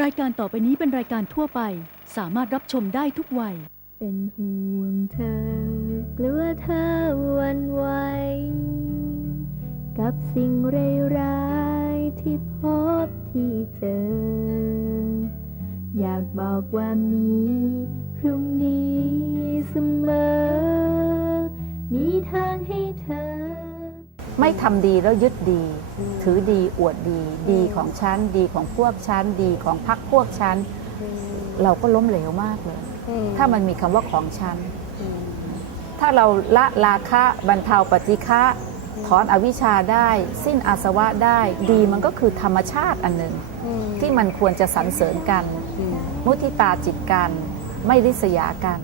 รายการต่อไปนี้เป็นรายการทั่วไป สามารถรับชมได้ทุกวัย เป็นห่วงเธอกลัวเธอหวันไหว กับสิ่งร้ายๆที่พบที่เจอ อยากบอกว่ามีพรุ่งนี้เสมอ มีทางให้เธอ ไม่ทำดีแล้วยึดดี ถือดีอวดดี ดีของฉันดีของพวกฉันดีของพรรคพวกฉันเราก็ล้มเหลวมากเลย ถ้ามันมีคำว่าของฉัน ถ้าเราละราคะบรรเทาปฏิฆะถอนอวิชชาได้ สิ้นอาสวะได้ ดีมันก็คือธรรมชาติอันหนึ่งที่มันควรจะสรรเสริญกัน มุทิตาจิตกัน ไม่ริษยากัน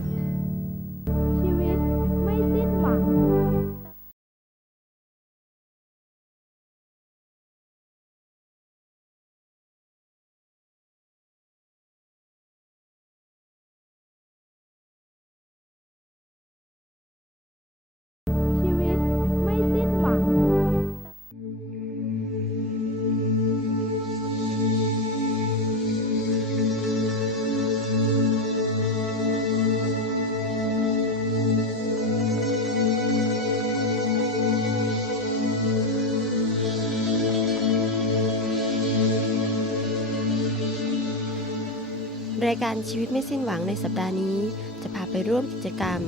รายการชีวิตไม่สิ้นหวังในสัปดาห์นี้ จะพาไปร่วมกิจกรรม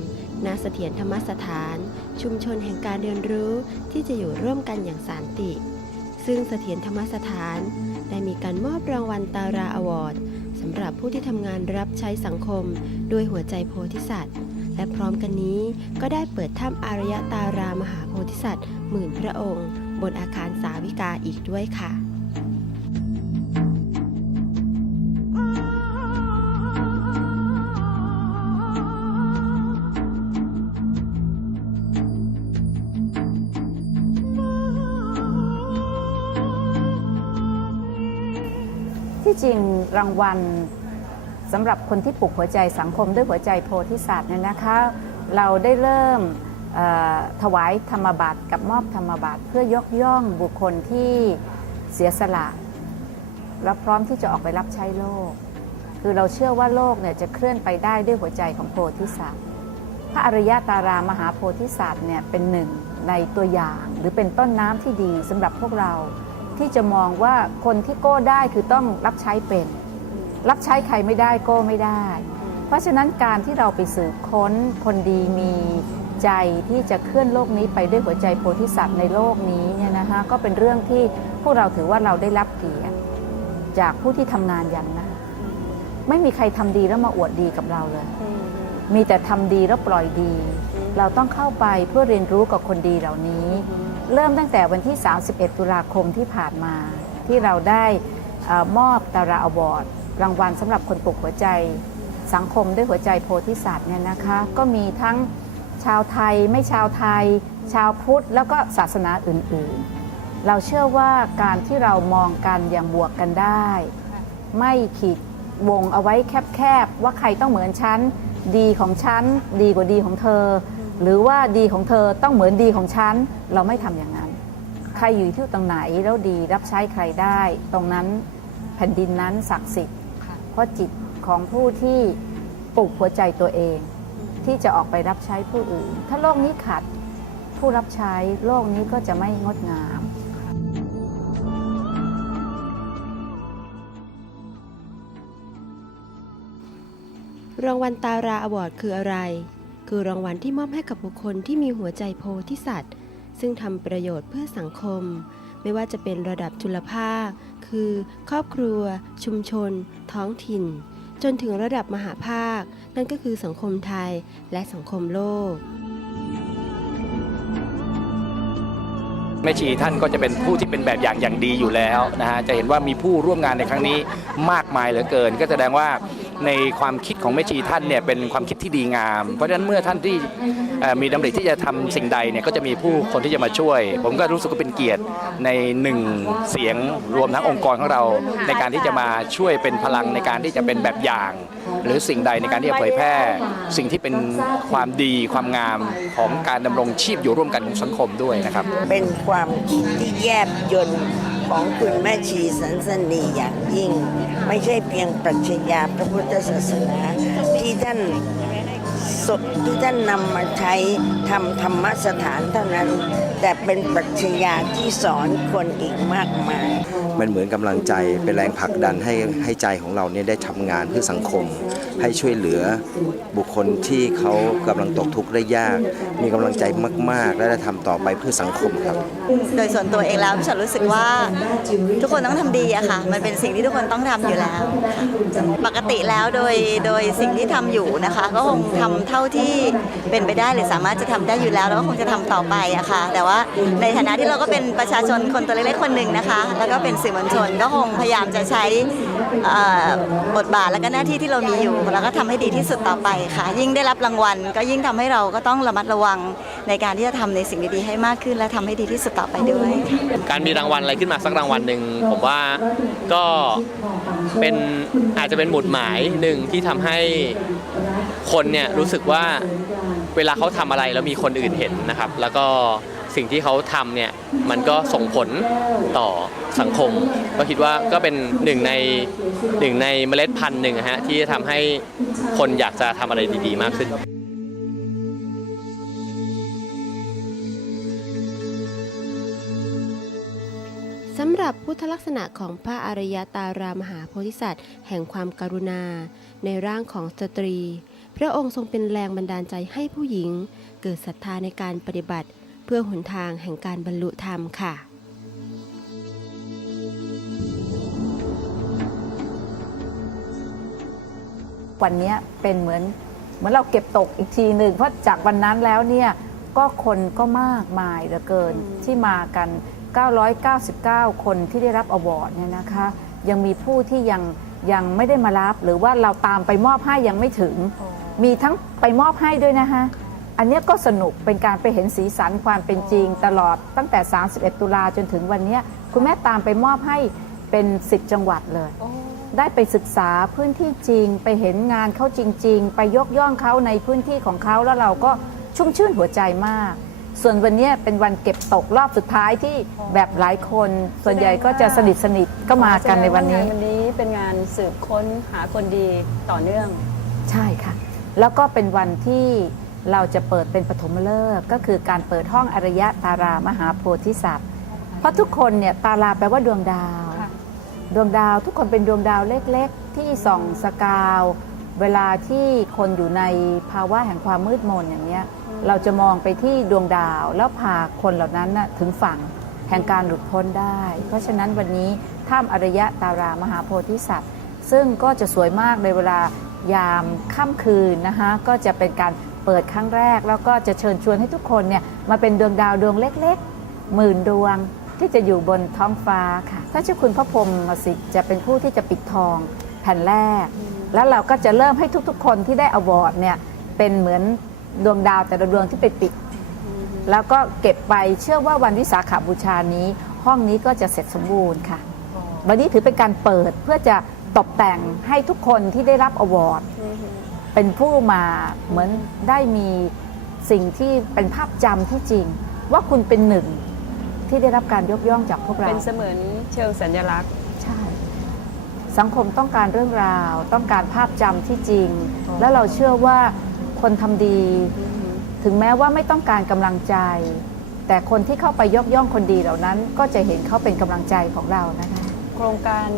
ณเสถียรธรรมสถาน ชุมชนแห่งการเรียนรู้ที่จะอยู่ร่วมกันอย่างสันติ ซึ่งเสถียรธรรมสถาน ได้มีการมอบรางวัลตาราอวอร์ดสำหรับผู้ที่ทำงานรับใช้สังคมด้วยหัวใจโพธิสัตว์ และพร้อมกันนี้ก็ได้เปิดถ้ำอารยตารามหาโพธิสัตว์หมื่นพระองค์ บนอาคารสาวิกาอีกด้วยค่ะ ที่จริงรางวัลสำหรับคนที่ปลุกหัวใจสังคมด้วยหัวใจโพธิสัตว์เนี่ยนะคะ เราได้เริ่มถวายธรรมบัตรกับมอบธรรมบัตรเพื่อยกย่องบุคคลที่เสียสละและพร้อมที่จะออกไปรับใช้โลก คือเราเชื่อว่าโลกเนี่ยจะเคลื่อนไปได้ด้วยหัวใจของโพธิสัตว์ พระอริยตารามหาโพธิสัตว์เนี่ยเป็นหนึ่งในตัวอย่าง หรือเป็นต้นน้ำที่ดีสำหรับพวกเรา ที่จะมองว่าคนที่โก้ได้คือต้องรับใช้เป็น รับใช้ใครไม่ได้โก้ไม่ได้ เพราะฉะนั้นการที่เราไปสืบค้นคนดีมีใจที่จะเคลื่อนโลกนี้ไปด้วยหัวใจโพธิสัตว์ในโลกนี้เนี่ยนะคะก็เป็นเรื่องที่พวกเราถือว่าเราได้รับเกียรติจากผู้ที่ทำงานอย่างนะไม่มีใครทำดีแล้วมาอวดดีกับเราเลย มีแต่ทำดีแล้วปล่อยดี เราต้องเข้าไปเพื่อเรียนรู้กับคนดีเหล่านี้ เริ่มตั้งแต่วันที่ 31 ตุลาคมที่ผ่านมา ที่เราได้อมอบตาราอวอร์ดรางวัลสำหรับคนปลุกหัวใจ สังคมด้วยหัวใจโพธิสัตว์เนี่ยนะคะ ก็มีทั้งชาวไทยไม่ชาวไทย ชาวพุทธแล้วก็ศาสนาอื่นๆ เราเชื่อว่าการที่เรามองกันอย่างบวกกันได้ ไม่ขีดวงเอาไว้แคบๆ ว่าใครต้องเหมือนฉัน ดีของฉัน ดีกว่าดีของเธอ หรือว่าดีของเธอต้องเหมือนดีของฉัน เราไม่ทำอย่างนั้น ใครอยู่ที่ตรงไหนแล้วดีรับใช้ใครได้ ตรงนั้นแผ่นดินนั้นศักดิ์สิทธิ์เพราะจิตของผู้ที่ปลุกหัวใจตัวเอง ที่จะออกไปรับใช้ผู้อื่น ถ้าโลกนี้ขาดผู้รับใช้โลกนี้ก็จะไม่งดงามรางวัลตาราอวอร์ดคืออะไร คือรางวัลที่มอบให้กับบุคคลที่มีหัวใจโพธิสัตว์ ซึ่งทำประโยชน์เพื่อสังคม ไม่ว่าจะเป็นระดับจุลภาค คือ ครอบครัว ชุมชน ท้องถิ่น จนถึงระดับมหาภาค นั่นก็คือสังคมไทยและสังคมโลกแม่ชีท่านก็จะเป็นผู้ที่เป็นแบบอย่างอย่างดีอยู่แล้วนะฮะจะเห็นว่ามีผู้ร่วมงานในครั้งนี้มากมายเหลือเกิน ก็แสดงว่า ในความคิดของแม่ชีท่านเนี่ยเป็นความคิดที่ดีงาม เพราะฉะนั้นเมื่อท่านที่มีดำริที่จะทำสิ่งใดเนี่ยก็จะมีผู้คนที่จะมาช่วย ผมก็รู้สึกว่าเป็นเกียรติในหนึ่งเสียงรวมทั้งองค์กรของเราในการที่จะมาช่วยเป็นพลังในการที่จะเป็นแบบอย่าง หรือสิ่งใดในการที่จะเผยแพร่ สิ่งที่เป็นความดีความงามของการดำรงชีพอยู่ร่วมกันของสังคมด้วยนะครับ เป็นความคิดที่แยบยนต์ ของคุณแม่ชีสันสนีอย่างยิ่ง ไม่ใช่เพียงปรัชญาพระพุทธศาสนาที่ท่าน สที่ท่านนำมาใช้ทำธรรมสถานเท่านั้น แต่เป็นปรัชญาที่สอนคนอีกมากมาย มันเหมือนกำลังใจเป็นแรงผลักดันให้ให้ใจของเราเนี่ยได้ทำงานเพื่อสังคม ให้ช่วยเหลือบุคคลที่เขากำลังตกทุกข์ได้ยาก มีกำลังใจมาก ๆ และได้ทำต่อไปเพื่อสังคมครับ โดยส่วนตัวเองแล้วฉันรู้สึกว่าทุกคนต้องทำดีอะค่ะ มันเป็นสิ่งที่ทุกคนต้องทำอยู่แล้ว ปกติแล้วโดยโดยสิ่งที่ทำอยู่นะคะ ก็คงทำเท่าที่เป็นไปได้หรือสามารถจะทำได้อยู่แล้วแล้วก็คงจะทำต่อไปอะค่ะ แต่ว่าในฐานะที่เราก็เป็นประชาชนคนตัวเล็กๆคนหนึ่งนะคะ แล้วก็เป็นสื่อมวลชนก็คงพยายามจะใช้บทบาทและก็หน้าที่ที่เรามีอยู่ แล้วก็ทำให้ดีที่สุดต่อไปค่ะ ยิ่งได้รับรางวัล ก็ยิ่งทำให้เราก็ต้องระมัดระวังในการที่จะทำในสิ่งดีๆให้มากขึ้น และทำให้ดีที่สุดต่อไปด้วย การมีรางวัลอะไรขึ้นมาสักรางวัลหนึ่งผมว่าก็เป็นอาจจะเป็นหมุดหมายหนึ่งที่ทำให้ คนเนี่ยรู้สึกว่าเวลาเขาทำอะไรแล้วมีคนอื่นเห็นนะครับ แล้วก็สิ่งที่เขาทำเนี่ยมันก็ส่งผลต่อสังคม ก็คิดว่าก็เป็นหนึ่งในหนึ่งในเมล็ดพันธุ์หนึ่งฮะที่จะทำให้คนอยากจะทำอะไรดีๆ มากขึ้นสำหรับพุทธลักษณะของพระอริยตารามหาโพธิสัตว์ แห่งความกรุณา ในร่างของสตรี ระองค์ทรงเป็นแรงบันดาลใจให้ผู้หญิง เกิดศรัทธาในการปฏิบัติ เพื่อหนทางแห่งการบรรลุธรรมค่ะวันเนี้ยเป็นเหมือนเหมือนเราเก็บตกอีกทีหนึ่งเพราะจากวันนั้นแล้วเนี่ยก็คนก็มากมายเหลือเกินที่มากัน 999 คนที่ได้รับอวอร์ดเนี่ยนะคะ ยังมีผู้ที่ยังยังไม่ได้มารับ หรือว่าเราตามไปมอบให้ยังไม่ถึง มีทั้งไปมอบให้ด้วยนะคะอันเนี้ยก็สนุกเป็นการไปเห็นสีสันความเป็นจริง ตลอดตั้งแต่ 31 ตุลาจนถึงวันเนี้ยคุณแม่ตามไปมอบให้เป็น 10 จังหวัดเลย ได้ไปศึกษาพื้นที่จริง ไปเห็นงานเขาจริง ๆ ไปยกย่องเขาในพื้นที่ของเขาแล้วเราก็ชุ่มชื่นหัวใจมาก ส่วนวันเนี้ยเป็นวันเก็บตกรอบสุดท้ายที่แบบหลายคน ส่วนใหญ่ก็จะสนิทสนิทๆก็มากันในวันนี้แสดงางานวันนี้เป็นงานสืบค้นหาคนดีต่อเนื่อง ใช่ค่ะ แล้วก็เป็นวันที่เราจะเปิดเป็นปฐมฤกษ์ก็คือการเปิดห้องอารยะตารามหาโพธิสัตว์ เพราะทุกคนเนี่ยตาราแปลว่าดวงดาวค่ะดวงดาวทุกคนเป็นดวงดาวเล็กๆ ที่ส่องสกาว เวลาที่คนอยู่ในภาวะแห่งความมืดมนอย่างเนี้ยเราจะมองไปที่ดวงดาวแล้วพาคนเหล่านั้นน่ะถึงฝั่งแห่งการหลุดพ้นได้ เพราะฉะนั้นวันนี้ถ้ำอารยะตารามหาโพธิสัตว์ ซึ่งก็จะสวยมากในเวลา ยามค่ำคืนนะคะก็จะเป็นการเปิดครั้งแรก แล้วก็จะเชิญชวนให้ทุกคนเนี่ยมาเป็นดวงดาวดวงเล็กๆหมื่นดวงที่จะอยู่บนท้องฟ้าค่ะพระเจ้าคุณพระพรหมสิทธิ์จะเป็นผู้ที่จะปิดทองแผ่นแรก แล้วเราก็จะเริ่มให้ทุกๆ คนที่ได้อวอร์ดเนี่ยเป็นเหมือนดวงดาวแต่ละดวงที่ไปปิด แล้วก็เก็บไปเชื่อว่าวันวิสาขาบูชานี้ ห้องนี้ก็จะเสร็จสมบูรณ์ค่ะ วันนี้ถือเป็นการเปิดเพื่อจะ ตกแต่งให้ทุกคนที่ได้รับอวอร์ดเป็นผู้มาเหมือนได้มีสิ่งที่เป็นภาพจำที่จริง ว่าคุณเป็นหนึ่งที่ได้รับการยกย่องจากพวกเรา เป็นเสมือนเชิงสัญลักษณ์ ใช่ สังคมต้องการเรื่องราว ต้องการภาพจำที่จริง และเราเชื่อว่าคนทำดี ถึงแม้ว่าไม่ต้องการกำลังใจ แต่คนที่เข้าไปยกย่องคนดีเหล่านั้น ก็จะเห็นเขาเป็นกำลังใจของเรานะคะโครงการ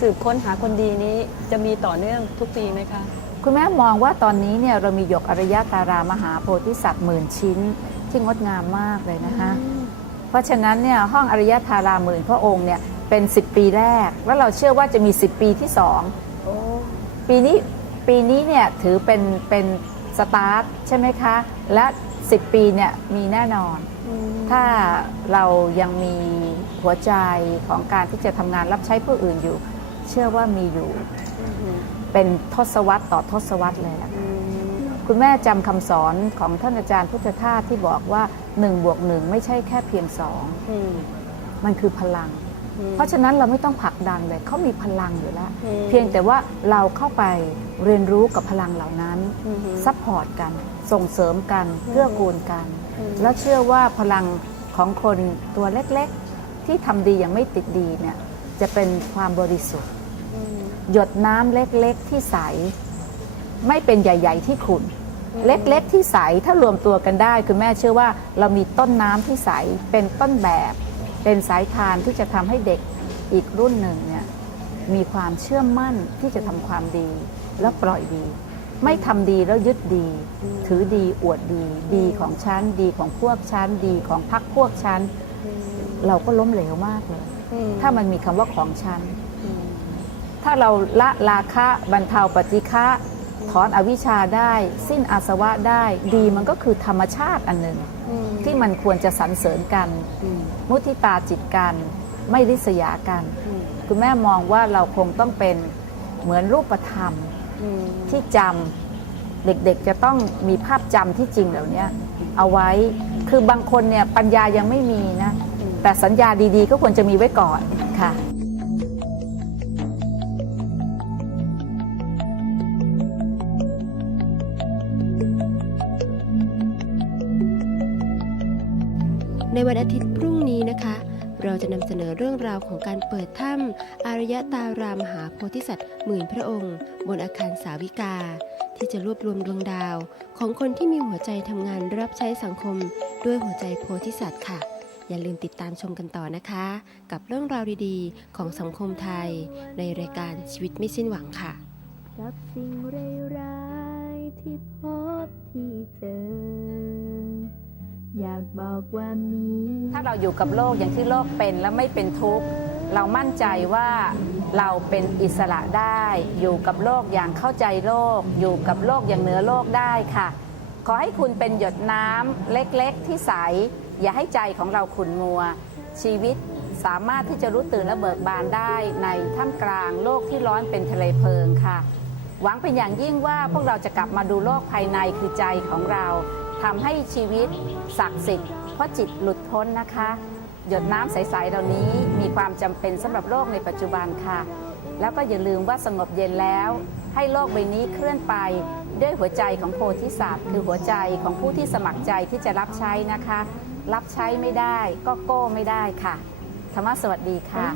สืบค้นหาคนดีนี้จะมีต่อเนื่องทุกปีไหมคะ คุณแม่มองว่าตอนนี้เนี่ยเรามีหยกอารยตารามหาโพธิสัตว์หมื่นชิ้นที่งดงามมากเลยนะคะเพราะฉะนั้นเนี่ยห้องอารยธาราหมื่นพระองค์เนี่ยเป็น 10 ปีแรก แล้วเราเชื่อว่าจะมี 10 ปีที่2ปีนี้ปีนี้เนี่ยถือเป็นเป็นสตาร์ทใช่ไหมคะ และ 10 ปีเนี่ยมีแน่นอน ถ้าเรายังมีหัวใจของการที่จะทำงานรับใช้ผู้อื่นอยู่ เชื่อว่ามีอยู่ เป็นทศวรรษต่อทศวรรษเลยล่ะค่ะคุณแม่จำคำสอนของท่านอาจารย์พุทธทาสที่บอกว่า1บวกหนึ่งไม่ใช่แค่เพียงสองอืมมันคือพลังอืมเพราะฉะนั้นเราไม่ต้องผลักดันเลยเขามีพลังอยู่แล้วอืมเพียงแต่ว่าเราเข้าไปเรียนรู้กับพลังเหล่านั้นอืมซัพพอร์ตกัน ส่งเสริมกันเกื้อกูลกันอืมแล้วเชื่อว่าพลังของคนตัวเล็กๆที่ที่ทำดียังไม่ติดดีเนี่ยจะเป็นความบริสุทธิ์ หยดน้ำเล็กๆที่ใส ไม่เป็นใหญ่ ๆ ที่ขุ่นเล็กๆที่ใสถ้ารวมตัวกันได้คือแม่เชื่อว่าเรามีต้นน้ำที่ใสเป็นต้นแบบ เป็นสายทานที่จะทำให้เด็กอีกรุ่นหนึ่งเนี่ยมีความเชื่อมั่นที่จะทำความดีแล้วปล่อยดี ไม่ทำดีแล้วยึดดี ถือดีอวดดี ดีของฉันดีของพวกฉันดีของพรรคพวกฉันเราก็ล้มเหลวมากเลย ถ้ามันมีคำว่าของฉัน ถ้าเราละราคะบรรเทาปฏิฆะถอนอวิชชาได้ สิ้นอาสวะได้ ดีมันก็คือธรรมชาติอันหนึ่ง ที่มันควรจะสรรเสริญกัน มุทิตาจิตกัน ไม่ริษยากัน คุณแม่มองว่าเราคงต้องเป็นเหมือนรูปธรรมที่จำเด็กๆจะต้องมีภาพจำที่จริงเหล่านี้เอาไว้คือบางคนเนี่ยปัญญายังไม่มีนะ แต่สัญญาดีๆ ก็ควรจะมีไว้ก่อนค่ะ ในวันอาทิตย์พรุ่งนี้นะคะ เราจะนำเสนอเรื่องราวของการเปิดถ้ำอารยตารามหาโพธิสัตว์หมื่นพระองค์ บนอาคารสาวิกา ที่จะรวบรวมดวงดาว ของคนที่มีหัวใจทำงานรับใช้สังคม ด้วยหัวใจโพธิสัตว์ค่ะ อย่าลืมติดตามชมกันต่อนะคะ กับเรื่องราวดีๆ ของสังคมไทย ในรายการชีวิตไม่สิ้นหวังค่ะกับสิ่งร้ายๆที่พบที่เจอ อยากบอกว่ามี ถ้าเราอยู่กับโลกอย่างที่โลกเป็นแล้วไม่เป็นทุกข์เรามั่นใจว่าเราเป็นอิสระได้ อยู่กับโลกอย่างเข้าใจโลก อยู่กับโลกอย่างเหนือโลกได้ค่ะ ขอให้คุณเป็นหยดน้ำเล็กๆ ที่ใส อย่าให้ใจของเราขุ่นมัว ชีวิตสามารถที่จะรู้ตื่นและเบิกบานได้ในท่ามกลางโลกที่ร้อนเป็นทะเลเพลิงค่ะ หวังเป็นอย่างยิ่งว่าพวกเราจะกลับมาดูโลกภายในคือใจของเรา ทำให้ชีวิตศักดิ์สิทธิ์เพราะจิตหลุดพ้นนะคะ หยดน้ำใสๆเหล่านี้มีความจำเป็นสำหรับโลกในปัจจุบันค่ะ แล้วก็อย่าลืมว่าสงบเย็นแล้ว ให้โลกใบนี้เคลื่อนไปด้วยหัวใจของโพธิสัตว์ คือหัวใจของผู้ที่สมัครใจที่จะรับใช้นะคะ รับใช้ไม่ได้ก็โก้ไม่ได้ค่ะ ธรรมะสวัสดีค่ะ